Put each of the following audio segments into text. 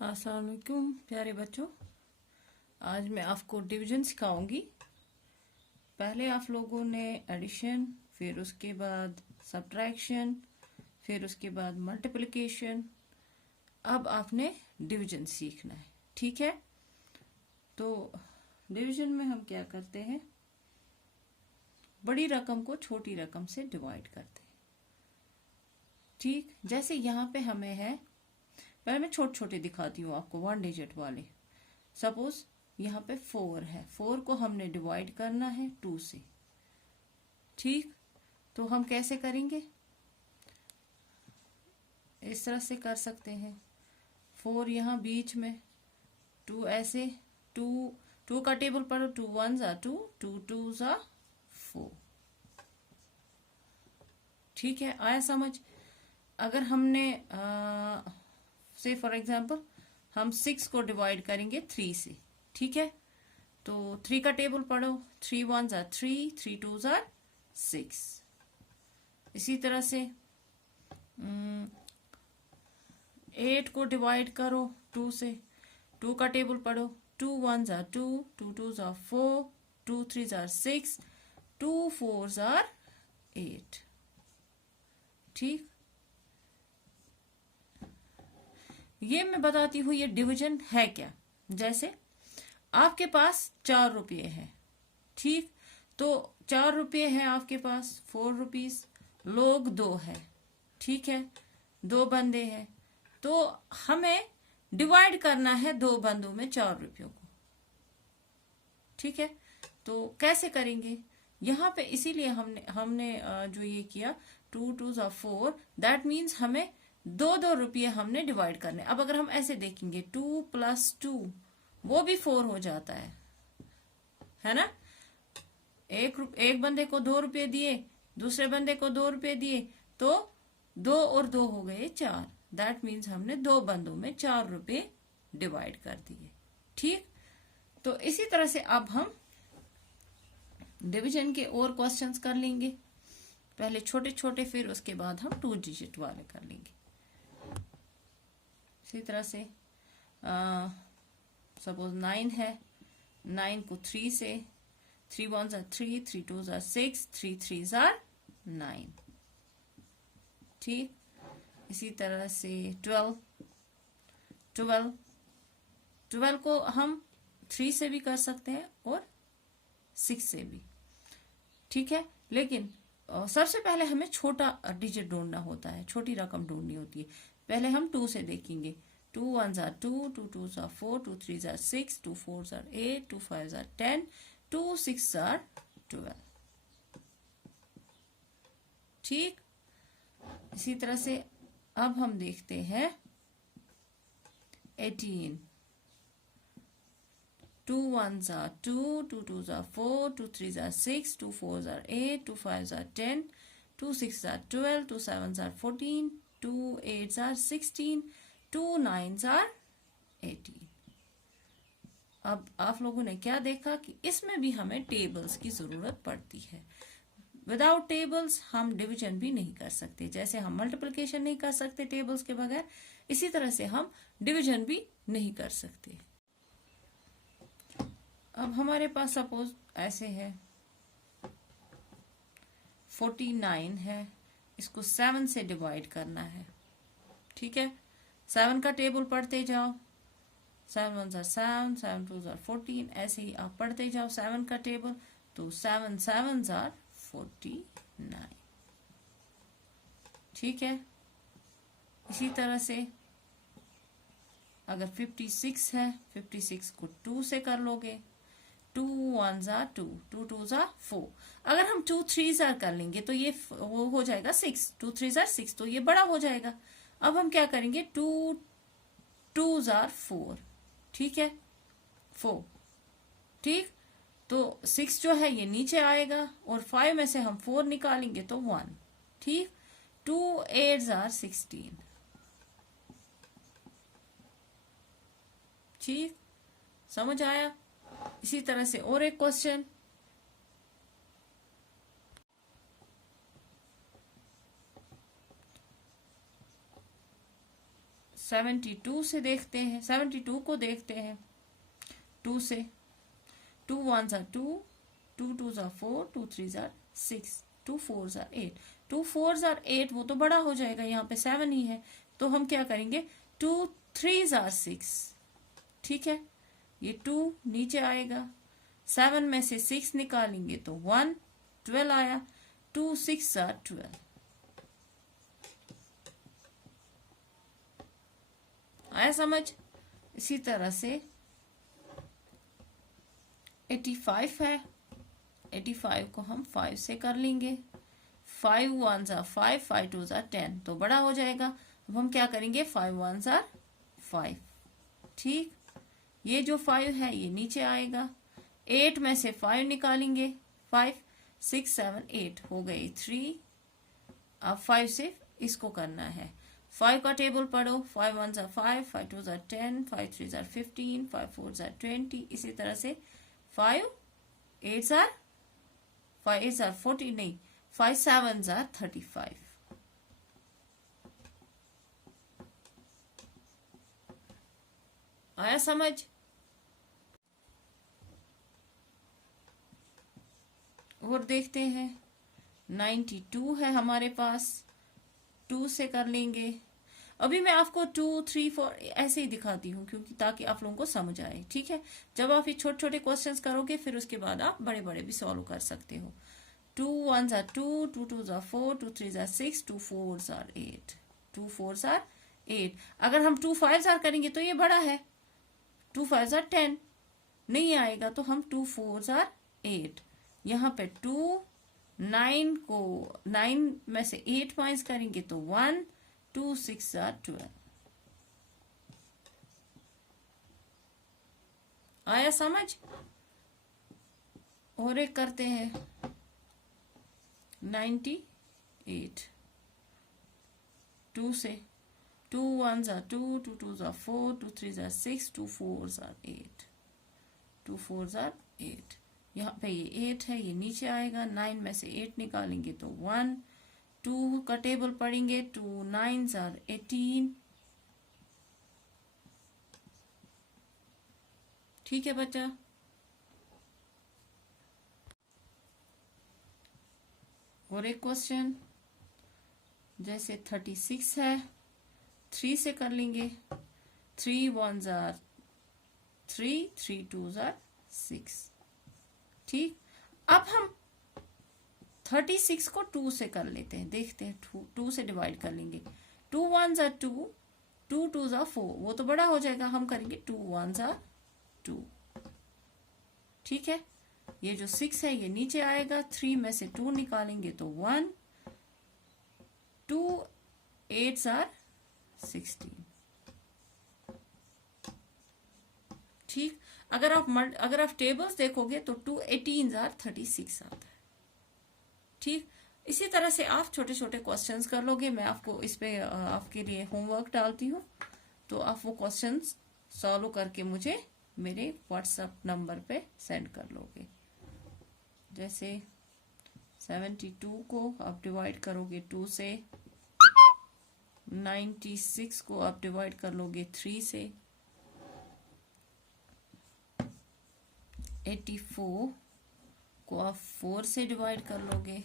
अस्सलाम वालेकुम प्यारे बच्चों। आज मैं आपको डिवीजन सिखाऊंगी। पहले आप लोगों ने एडिशन, फिर उसके बाद सब्ट्रैक्शन, फिर उसके बाद मल्टीप्लिकेशन। अब आपने डिवीजन सीखना है, ठीक है। तो डिवीजन में हम क्या करते हैं, बड़ी रकम को छोटी रकम से डिवाइड करते हैं। ठीक, जैसे यहाँ पे हमें है, पहले मैं छोटे छोटे दिखाती हूँ आपको, 1 डिजिट वाले। सपोज यहाँ पे 4 है, 4 को हमने डिवाइड करना है 2 से। ठीक, तो हम कैसे करेंगे, इस तरह से कर सकते हैं। 4 यहाँ बीच में, 2 ऐसे, 2 का टेबल पढ़ो, 2 1s are 2, 2 2s are 4। ठीक है, आया समझ। अगर हमने से फॉर एग्जांपल हम 6 को डिवाइड करेंगे 3 से, ठीक है। तो 3 का टेबल पढ़ो, 3 1s are 3, 3 2s are 6। इसी तरह से 8 को डिवाइड करो 2 से, 2 का टेबल पढ़ो, 2 1s are 2, 2 2s are 4, 2 3s are 6, 2 4s are 8। ठीक, ये मैं बताती हूँ ये डिवीजन है क्या। जैसे आपके पास 4 रुपये है, ठीक, तो 4 रुपये है आपके पास, 4 रुपीज, लोग 2 है, ठीक है, 2 बंदे हैं, तो हमें डिवाइड करना है 2 बंदों में 4 रुपयों को। ठीक है, तो कैसे करेंगे यहाँ पे, इसीलिए हमने जो ये किया 2 2s are 4, दैट मीन्स हमें 2 रुपये हमने डिवाइड करने। अब अगर हम ऐसे देखेंगे 2 + 2 वो भी 4 हो जाता है ना। एक बंदे को 2 रुपये दिए, दूसरे बंदे को 2 रुपये दिए, तो 2 और 2 हो गए 4। दैट मीन्स हमने 2 बंदों में 4 रुपये डिवाइड कर दिए। ठीक, तो इसी तरह से अब हम डिवीजन के और क्वेश्चंस कर लेंगे, पहले छोटे छोटे, फिर उसके बाद हम 2 डिजिट वाले कर लेंगे। इसी तरह से सपोज 9 है, 9 को 3 से, 3 1s are 3, 3 2s are 6, 3 3s are 9। ठीक, इसी तरह से 12 को हम 3 से भी कर सकते हैं और 6 से भी, ठीक है। लेकिन सबसे पहले हमें छोटा डिजिट ढूंढना होता है, छोटी रकम ढूंढनी होती है। पहले हम 2 से देखेंगे, 2 1s are 2, 2 2s are 4, 2 3s are 6, 2 4s are 8, 2 5s are 10, 2 6s are 12। ठीक, इसी तरह से अब हम देखते हैं 18, 2 1s are 2, 2 2s are 4, 2 3s are 6, 2 4s are 8, 2 5s are 10, 2 6s are 12, 2 7s are 14, 2 8s are 16, 2 9s are 18। अब आप लोगों ने क्या देखा कि इसमें भी हमें टेबल्स की जरूरत पड़ती है। विदाउट टेबल्स हम डिवीजन भी नहीं कर सकते। जैसे हम मल्टीप्लिकेशन नहीं कर सकते टेबल्स के बगैर, इसी तरह से हम डिवीजन भी नहीं कर सकते। अब हमारे पास सपोज ऐसे है 49 है, इसको 7 से डिवाइड करना है, ठीक है। 7 का टेबल पढ़ते जाओ, 7 1s are 7, 7 2s are 14, ऐसे ही आप पढ़ते जाओ 7 का टेबल, तो 7 7s are 49। ठीक है, इसी तरह से अगर 56 है, 56 को 2 से कर लोगे, 2 1s are 2, 2 2s are 4। अगर हम 2 3s are कर लेंगे तो ये वो हो जाएगा 6, 2 3s are 6, तो ये बड़ा हो जाएगा। अब हम क्या करेंगे, 2 2s are 4, ठीक है, 4। ठीक, तो 6 जो है ये नीचे आएगा और 5 में से हम 4 निकालेंगे तो 1। ठीक, 2 8s are 16। ठीक, समझ आया। इसी तरह से और एक क्वेश्चन, 72 से देखते हैं, 72 को देखते हैं 2 से। 2 1s are 2, 2 2s are 4, 2 3s are 6, 2 4s are 8, 2 4s are 8, वो तो बड़ा हो जाएगा, यहाँ पे 7 ही है, तो हम क्या करेंगे 2 3s are 6, ठीक है, ये 2 नीचे आएगा, 7 में से 6 निकालेंगे तो 1, 12 आया, 2 6 are 12। आया समझ? इसी तरह से 85 है, 85 को हम 5 से कर लेंगे, 5 1s are 5, 5 2s are 10, तो बड़ा हो जाएगा। अब हम क्या करेंगे 5 1s are 5, ठीक, ये जो 5 है ये नीचे आएगा, 8 में से 5 निकालेंगे, 5 6 7 8 हो गई 3। अब 5 से इसको करना है, 5 का टेबल पढ़ो, 5 1s are 5, 5 2s are 10, 5 3s are 15, 5 4s are 20, इसी तरह से 5 8s are 5 8s are 40, नहीं 5 7s are 35। आया समझ? और देखते हैं 92 है हमारे पास, 2 से कर लेंगे। अभी मैं आपको 2 3 4 ऐसे ही दिखाती हूँ क्योंकि ताकि आप लोगों को समझ आए, ठीक है। जब आप ये छोटे छोटे क्वेश्चंस करोगे फिर उसके बाद आप बड़े बड़े भी सॉल्व कर सकते हो। 2 1s are 2, 2 2s are 4, 2 3s are 6, 2 4s are 8, 2 4s are 8। अगर हम 2 5s are करेंगे तो ये बड़ा है, 2 5s are 10 नहीं आएगा, तो हम 2 4s are 8, यहाँ पे 2 9 को 9 में से 8 माइनस करेंगे तो 1, 2 6 are 12। आया समझ? और एक करते हैं 98, 2 से, 2 1s are 2, 2 2s are 4, 2 3s are 6, 2 4s are 8, 2 4s are 8, यहाँ पे ये 8 है, ये नीचे आएगा, 9 में से 8 निकालेंगे तो 1, 2 का टेबल पढ़ेंगे, 2 9s are 18, ठीक है बच्चा। और एक क्वेश्चन जैसे 36 है, 3 से कर लेंगे, 3 1s are 3, 3 2s are 6, ठीक। अब हम 36 को 2 से कर लेते हैं, देखते हैं 2 से डिवाइड कर लेंगे, 2 1s are 2, 2 2s are 4, वो तो बड़ा हो जाएगा, हम करेंगे 2 1s are 2, ठीक है। ये जो 6 है ये नीचे आएगा, 3 में से 2 निकालेंगे तो 1, 2 8s are 16, ठीक। अगर आप टेबल्स देखोगे तो 2 18s are 36 आता है, ठीक। इसी तरह से आप छोटे छोटे क्वेश्चंस कर लोगे, मैं आपको इस पे आपके लिए होमवर्क डालती हूँ, तो आप वो क्वेश्चंस सॉल्व करके मुझे मेरे व्हाट्सएप नंबर पे सेंड कर लोगे। जैसे 72 को आप डिवाइड करोगे 2 से, 96 को आप डिवाइड कर लोगे 3 से, 84 को आप 4 से डिवाइड कर लोगे,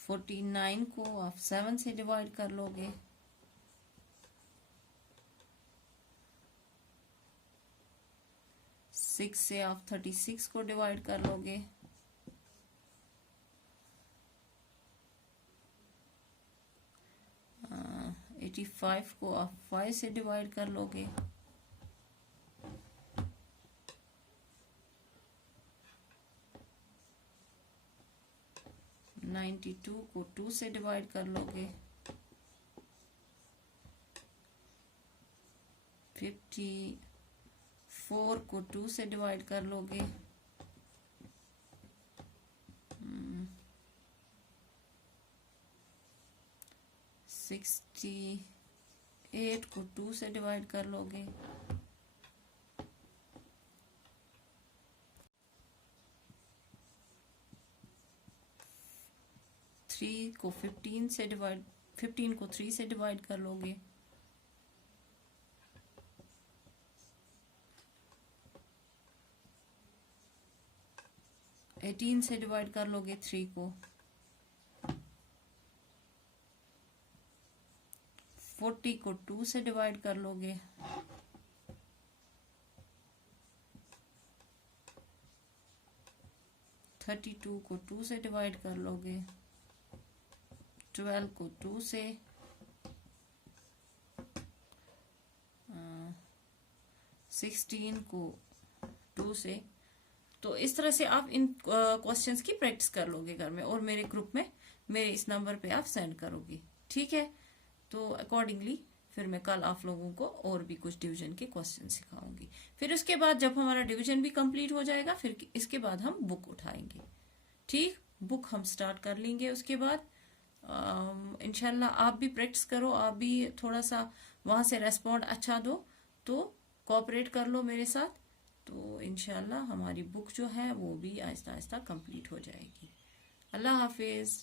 49 को आप 7 से डिवाइड कर लोगे, 6 से आप 36 को डिवाइड कर लोगे, 85 को आप 5 से डिवाइड कर लोगे, 92 को 2 से डिवाइड कर लोगे, 54 को 2 से डिवाइड कर लोगे, 68 को 2 से डिवाइड कर लोगे, 3 को 15 से डिवाइड, 15 को 3 से डिवाइड कर लोगे, एटीन से डिवाइड कर लोगे 3 को, 40 को 2 से डिवाइड कर लोगे, 32 को 2 से डिवाइड कर लोगे, 12 को 2 से, 16 को 2 से। तो इस तरह से आप इन क्वेश्चंस की प्रैक्टिस कर लोगे घर में, और मेरे ग्रुप में मेरे इस नंबर पे आप सेंड करोगे, ठीक है। तो अकॉर्डिंगली फिर मैं कल आप लोगों को और भी कुछ डिवीजन के क्वेश्चन सिखाऊंगी। फिर उसके बाद जब हमारा डिवीजन भी कंप्लीट हो जाएगा, फिर इसके बाद हम बुक उठाएंगे, ठीक। बुक हम स्टार्ट कर लेंगे उसके बाद। इंशाल्लाह आप भी प्रैक्टिस करो, आप भी थोड़ा सा वहां से रेस्पॉन्ड अच्छा दो, तो कोऑपरेट कर लो मेरे साथ, तो इंशाल्लाह हमारी बुक जो है वो भी आहिस्ता आहिस्ता कंप्लीट हो जाएगी। अल्लाह हाफिज।